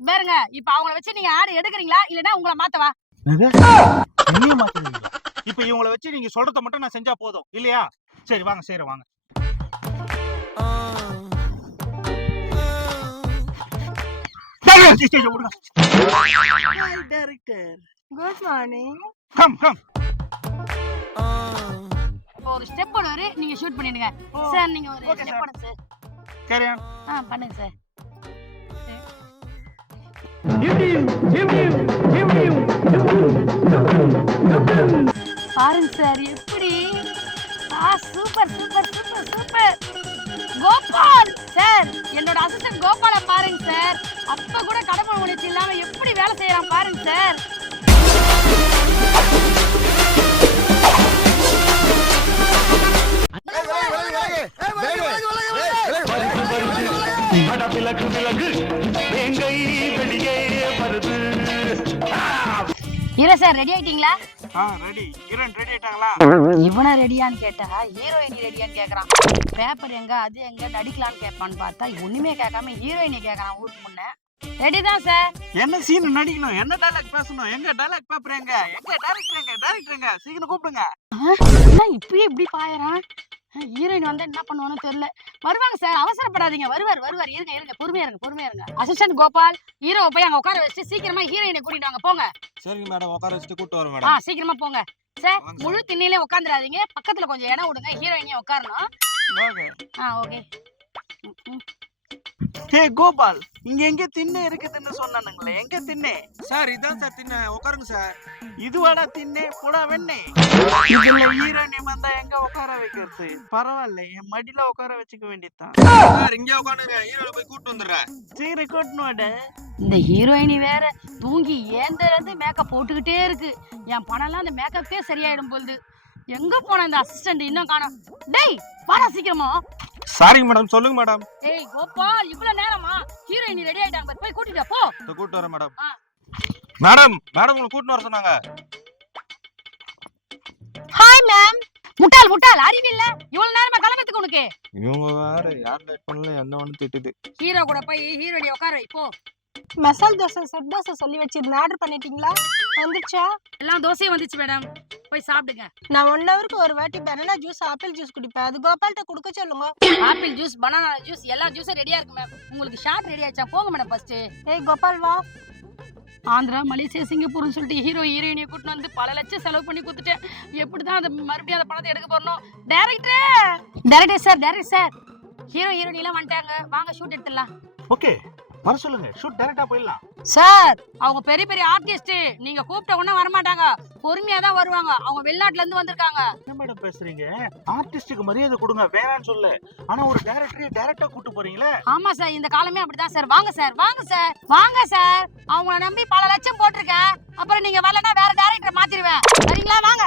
பாருங்க இப்ப அவங்கள வச்சு நீங்க ஆடு எடுக்கிறீங்களா? இல்லனா உங்களை மாத்தவா என்னைய மாத்துறீங்களா இப்ப இவங்கள வச்சு நீங்க சொல்றத மட்டும் நான் செஞ்சா போதும். இல்லையா? சரி வாங்க செய்யறேன் வாங்க. விடுங்க. Good morning. ஒரு ஸ்டெப் போடுவாரு நீங்க ஷூட் பண்ணிடுங்க. சார் நீங்க ஒரு ஸ்டெப். போடுங்க சார் on. ஆ பண்ணுங்க சார் பாருங்க சார் எப்படி? ஆ super super super super. Gopal sir என்னோட அசிஸ்டன்ட் கோபாலை பாருங்க சார். அப்ப கூட கடமை உணர்ச்சி இல்லாம எப்படி வேலை செய்யறான் பாருங்க சார். ஹீரோ சார் ரெடி ஆயிட்டீங்களா? ஆ ரெடி ஹீரோயின் ரெடி ஆயிட்டாங்களா? இவனை ரெடியான்னு கேட்டா ஹீரோயின் ரெடியான்னு கேக்குறான். பேப்பர் எங்க அது எங்க நடிக்கலான்னு கேட்பான்னு பார்த்தா ஒண்ணுமே கேட்காம ஹீரோயினை கேக்குறான் ஊருக்கு முன்ன. ரெடி தான் சார். என்ன சீன் நடிக்கணும்? என்ன டைலாக் பேசணும்? எங்க டைலாக் பேப்பர் எங்க? எங்க டைரக்டர் எங்க? டைரக்டர் எங்க? சீக்கிரம் கூப்பிடுங்க. என்ன இப்பயே இப்படி பாயறான்? ஹீரோயின் வந்தா என்ன பண்ணுவானு தெரியல. வருவாங்க சார் அவசரப்படாதீங்க. வருவார் வருவார். இருங்க இருங்க. பொறுமையா இருங்க பொறுமையா இருங்க. அசிஸ்டன்ட் கோபால் ஹீரோவை போய் அங்க உட்கார வச்சு சீக்கிரமா ஹீரோயினை கூட்டிட்டு வாங்க. போங்க. சரிங்க மேடம் உட்கார வச்சுட்டு கூட்டு வரேன் ஆ சீக்கிரமா போங்க. சார் முழு திண்ணையிலே உட்காந்துடாதீங்க பக்கத்துல கொஞ்சம் இடம் விடுங்க. ஹீரோயினையும் உட்காரணும். ஓகே ஆ ஓகே ஹே கோபால் இங்க எங்க திண்ணை இருக்குதுன்னு சொன்னானுங்களே எங்க திண்ணை? சார் இதான் சார் திண்ணை. உட்காருங்க சார். இதுவாடா திண்ணை போடா வெண்ணே. இதுல ஹீரோயின் வந்தா எங்க உட்கார வைக்கிறது? பரவாயில்ல என் மடியில உட்கார வச்சுக்க வேண்டியதுதான். சார் இங்க உட்காருங்க. ஹீரோல போய் கூட்டு வந்துடுறேன். சீக்கிரம் கூட்டணும் இந்த ஹீரோயினி வேற தூங்கி ஏந்திருந்து மேக்கப் போட்டுக்கிட்டே இருக்கு. என் பணம்லாம் அந்த மேக்கப்பே சரியாயிடும் போகுது எங்க போன இந்த அசிஸ்டன்ட் இன்னும் காணோம்? டேய் வாடா சீக்கிரமா. சாரிங்க மேடம் சொல்லுங்க மேடம் ஏய் கோபால் இவ்வளவு நேரமா? ஹீரோயினி ரெடி ஆயிட்டாங்க பாரு, போய் கூட்டிட்டு போ. கூட்டு வரேன் மேடம். மேடம் மேடம் உங்களை கூட்டு வர சொன்னாங்க. ஹாய் மேம் முட்டாள் முட்டாள். அறிவில்ல இவ்வளவு நேரமா கிளம்புறதுக்கு உனக்கு? இவங்க வேற யார் லேட் பண்ணல என்ன ஒண்ணு திட்டுது. ஹீரோ கூட போய் ஹீரோயினி உட்கார வை போ. மசால் தோசை செட் தோசை சொல்லி வச்சிருந்தேன் ஆர்டர் பண்ணிட்டீங்களா? வந்துடுச்சா எல்லாம் தோசையும் வந்துச்சு மேடம் போய் சாப்பிடுங்க. நான் ஒன் ஹவருக்கு ஒரு வாட்டி பனானா ஜூஸ் ஆப்பிள் ஜூஸ் குடிப்பேன். அது கோபால்கிட்ட கொடுக்க சொல்லுங்க. ஆப்பிள் ஜூஸ் பனானா ஜூஸ் எல்லா ஜூஸும் ரெடியா இருக்கு மேம் உங்களுக்கு ஷார்ட் ரெடி ஆச்சா போங்க மேடம் ஃபர்ஸ்ட் ஏய் கோபால் வா. ஆந்திரா மலேசியா சிங்கப்பூர்னு சொல்லிட்டு ஹீரோ ஹீரோயினியை கூட்டிட்டு வந்து பல லட்சம் செலவு பண்ணி கொடுத்துட்டேன். எப்படி தான் அந்த மறுபடியும் அந்த பணத்தை எடுக்க போறணும் director director sir director sir hero ஹீரோயினிலாம் வந்துட்டாங்க. வாங்க ஷூட் எடுத்துடலாம். ஓகே வர சொல்லுங்க. ஷூட் டைரக்டா போயிடலாம். சார் அவங்க பெரிய பெரிய ஆர்டிஸ்ட் நீங்க கூப்பிட்ட உடனே வரமாட்டாங்க. பொறுமையா தான் வருவாங்க. அவங்க வெளிநாட்டுல இருந்து வந்திருக்காங்க. என்ன மேடம் பேசுறீங்க? ஆர்டிஸ்டுக்கு மரியாதை கொடுங்க வேணாம்னு சொல்லு. ஆனா ஒரு டைரக்டரே டைரக்டா கூட்டு போறீங்களே? ஆமா சார் இந்த காலமே அப்படிதான் சார். வாங்க சார் வாங்க சார் வாங்க சார். அவங்கள நம்பி பல லட்சம் போட்டிருக்கேன். அப்புறம் நீங்க வரலன்னா வேற டேரக்டர் மாத்திருவேன் சரிங்களா? வாங்க.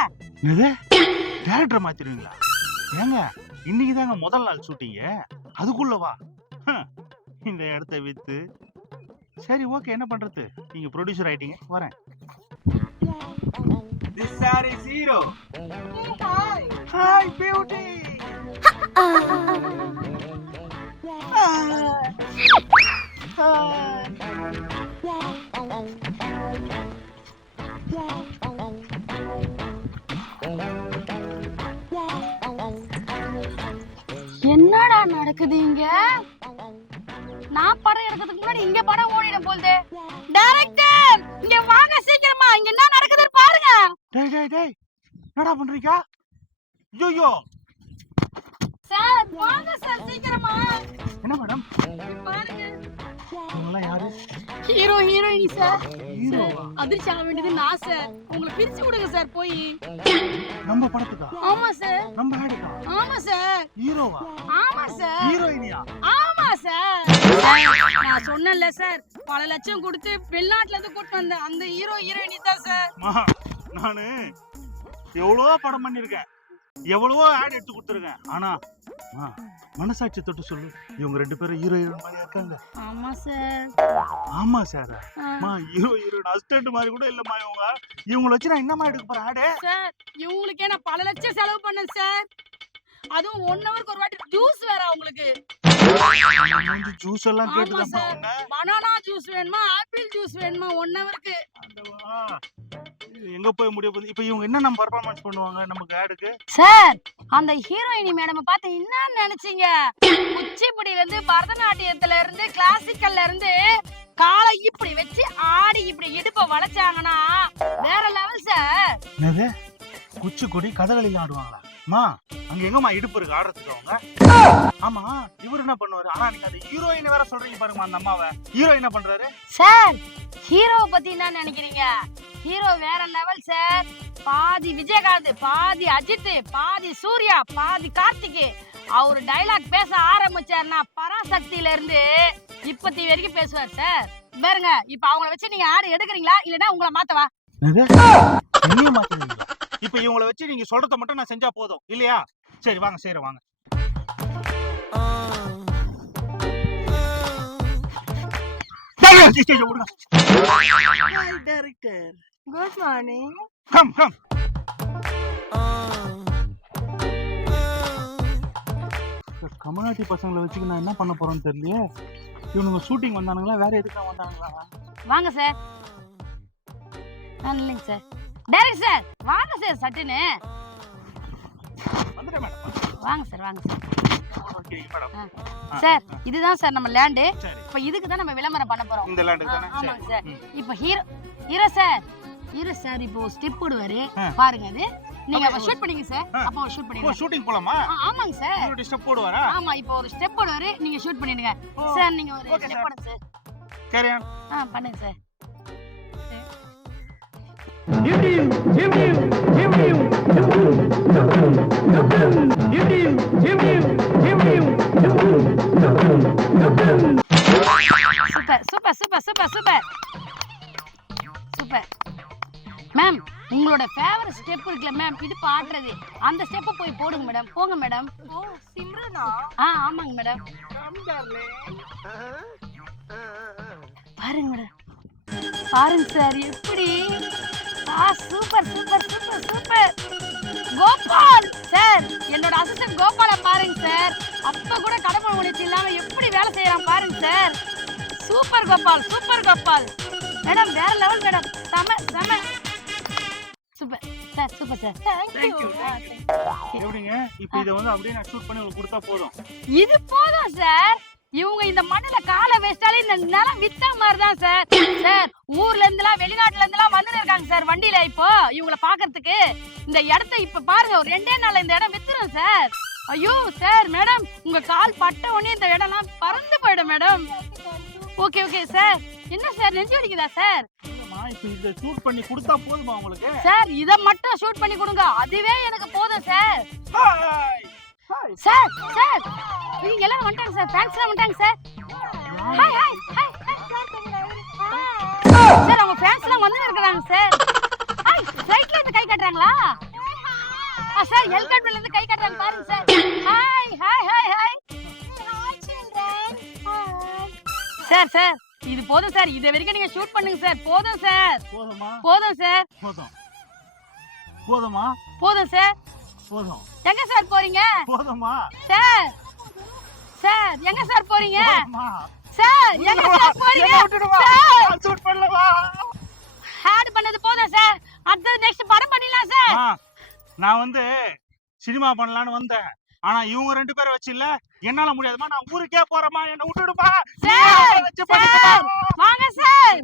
டேரக்டர் மாத்திருவீங்களா ஏங்க இன்னைக்கு தாங்க முதல் நாள் ஷூட்டிங்க அதுக்குள்ள வா. ஹம், இந்த இடத்த விற்று சரி ஓகே என்ன பண்றது? நீங்க ப்ரொடியூசர் ஆயிட்டீங்க. வரேன். This sir is hero hi beauty என்னடா நான் படம் எடுக்கிறதுக்கு முன்னாடி இங்க படம் ஓடிடும் போகுது டைரக்டர் இங்க வாங்க சீக்கிரமா. இங்க என்ன நடக்குதுன்னு பாருங்க. டேய் டேய் டேய். என்னடா பண்றீங்க? ஐயோ சார் வாங்க சார் சீக்கிரமா. என்ன மேடம் பாருங்க. ஹீரோயினி சார் அதிர்ச்சி ஆக வேண்டியது நான் சார். உங்களை பிரிச்சு விடுங்க சார் போய். நம்ம படத்துக்கா? ஆமா சார். நம்ம ஆடுக்கா? ஆமா சார். ஹீரோவா? ஆமா சார். ஹீரோயினியா? ஆமா சார். நான் சொன்னேன்ல சார். பல லட்சம் கொடுத்து வெளிநாட்டுல இருந்து கூட்டு வந்தேன் அந்த ஹீரோ ஹீரோயினி தான் சார். நானு எவ்வளவோ படம் பண்ணிருக்கேன் எவ்வளவோ ஆட் எடுத்து கொடுத்துருக்கேன். ஆனா மனசாட்சி தொட்டு சொல்லு. இவங்க ரெண்டு பேரும் ஹீரோ ஹீரோயின் மாதிரி இருக்காங்க. ஆமா சார் ஆமா சார் மா ஹீரோ ஹீரோயின் அசிஸ்டன்ட் மாதிரி கூட இல்லம்மா இவங்க. இவங்கள வச்சு நான் என்னமா எடுக்க போறேன் ஆடு சார் இவங்களுக்கே நான் பல லட்சம் செலவு பண்ணேன் சார் அதுவும் ஒன் ஹவருக்கு ஒரு வாட்டி ஜூஸ் வேற அவங்களுக்கு. ஜூஸ் எல்லாம் கேட்டுதான். பனானா ஜூஸ் வேணுமா ஆப்பிள் ஜூஸ் வேணுமா ஒன் ஹவருக்கு எங்க போய் முடிய போகுது இப்ப இவங்க என்ன நம்ம பர்ஃபார்மன்ஸ் பண்ணுவாங்க நமக்கு ஆடுக்கு சார் அந்த ஹீரோயினி மேடம் பார்த்து என்ன நினைச்சீங்க? குச்சிப்புடியில இருந்து பரதநாட்டியத்துல இருந்து கிளாசிக்கல்ல இருந்து காலை இப்படி வச்சு ஆடி இப்படி இடுப்ப வளைச்சாங்கன்னா வேற லெவல் சார் என்னது? குச்சிக்கொடி கதகளில ஆடுவாங்களா? அம்மா அங்க எங்கம்மா இடுப்பு இருக்கு? ஆடுறதுக்கு அவங்க? ஆமா இவர் என்ன பண்ணுவாரு? ஆனா நீங்க அந்த ஹீரோயின் வேற சொல்றீங்க பாருங்க அந்த அம்மாவை. ஹீரோ என்ன பண்றாரு? சார் ஹீரோவை பத்தி என்ன நினைக்கிறீங்க? ஹீரோ வேற லெவல் சார் பாதி விஜயகாந்த் பாதி அஜித் பாதி சூர்யா பாதி கார்த்திக். அவர் டைலாக் பேச ஆரம்பிச்சாருன்னா பராசக்தியில இருந்து இப்பத்தி வரைக்கும் பேசுவார் சார் பாருங்க இப்ப அவங்கள வச்சு நீங்க ஆடு எடுக்கிறீங்களா? இல்லனா உங்களை மாத்தவா இப்ப இவங்கள வச்சு நீங்க சொல்றத மட்டும் நான் செஞ்சா போதும் இல்லையா? சரி வாங்க செய்யறேன் வாங்க. Director good morning come come community பசங்களை வச்சுக்கு நான் என்ன பண்ண போறேன்னு தெரியலையே. இவனுங்க ஷூட்டிங் வந்தானுங்களா? வேற எதுக்கு வந்தானுங்களா? வாங்க சார் நான் இல்லைங்க சார் டைரக்ட் சார் வாங்க சார் சட்டுன்னு. வந்துட்டேன் மேடம் வாங்க சார் வாங்க சார் ஓகே மேடம் சார் இதுதான் சார் நம்ம லேண்டு இப்ப இதுக்கு தான் நம்ம விளம்பரம் பண்ண போறோம். இந்த லேண்டு ஆமாங்க சார். இப்ப hero hero sir hero sir இப்போ ஸ்டெப் போடுவாரு. பாருங்க அது. நீங்க ஆமா, ஷூட் பண்ணீங்க சார். அப்போ ஷூட் ஓ பண்ணிடுங்க ஷூட்டிங் போலாமா ஆமாங்க சார் இவரு டிஸ்டர்ப் போடுவாரா? ஆமா இப்போ ஒரு ஸ்டெப் போடுவாரு. நீங்க ஷூட் பண்ணிடுங்க. சார் நீங்க ஒரு ஸ்டெப். போடுங்க சார் on. ஆ பண்ணுங்க sir super super super super super super ma'am உங்களோட ஃபேவரட் ஸ்டெப் இருக்குல்ல மேம் இது பாடுறது. அந்த ஸ்டெப்பை போய் போடுங்க மேடம் போங்க மேடம் ஓ சிம்ரனா? ஆ ஆமாங்க மேடம் பாருங்க மேடம் பாருங்க சார் எப்படி? ஆ super super super super Gopal sir என்னோட அசிஸ்டன்ட் கோபாலை பாருங்க சார் அப்ப கூட கடமை உணர்ச்சி இல்லாம எப்படி வேலை செய்யறான் பாருங்க sir super Gopal super Gopal. Madam வேற லெவல் மேடம் செம செம. Sir super sir. Thank you எப்படிங்க? இப்போ இதை வந்து அப்படியே நான் ஷூட் பண்ணி உங்களுக்கு கொடுத்தா போதும். இது போதும் சார். இவங்க இந்த மண்ணுல காலை வச்சாலே இந்த நிலம் வித்தா மாதிரி தான் சார். சார் ஊர்ல இருந்துலாம் வெளிநாட்டுல இருந்துலாம் வந்து இருக்காங்க சார் வண்டியில இப்போ. இவங்கள பாக்குறதுக்கு இந்த இடத்த இப்ப பாருங்க ஒரு ரெண்டே நாள்ல இந்த இடம் வித்துரும் சார். ஐயோ சார் மேடம் உங்க கால் பட்ட உடனே இந்த இடம்லாம் பறந்து போயிடும் மேடம். Okay okay sir. என்ன சார் நெஞ்சு வலிக்குதா சார்? இல்லம்மா இப்போ இதை ஷூட் பண்ணி கொடுத்தா போதுமா உங்களுக்கு? சார் இத மட்டும் ஷூட் பண்ணி கொடுங்க. அதுவே எனக்கு போதும் சார் சார் சார் இவங்க எல்லாரும் வந்துட்டாங்க சார் ஃபேன்ஸ் எல்லாம் வந்துட்டாங்க sir hi hi hi sir அவங்க ஃபேன்ஸ் எல்லாம் வந்து இருக்காங்க சார் ஹாய் ஃளைட்ல இருந்து கை காட்டுறாங்களா? ஆ சார் ஹெலிகாப்டர்ல இருந்து கை காட்டுறாங்க பாருங்க sir hi hi hi hi sir sir இது போதும் சார். இது வரைக்கும் நீங்க ஷூட் பண்ணுங்க சார். போதும் சார். போதுமா? போதும் சார். போதும். போதுமா? போதும் சார். போதும். எங்க சார் போறீங்க? போதுமா? சார். சார் எங்க சார் போறீங்க? சார் எங்க சார் போறீங்க? ஷூட் பண்ணலவா? ஆட் பண்ணது போதும் சார். அடுத்தது நெக்ஸ்ட் படம் பண்ணிடலாம் சார். நான் வந்து சினிமா பண்ணலாம்னு வந்தேன். ஆனா இவங்க ரெண்டு பேரை வச்சு இல்ல. என்னால முடியாதுமா நான் ஊருக்கே போறேமா என்ன விட்டுடுமா. வாங்க சார்.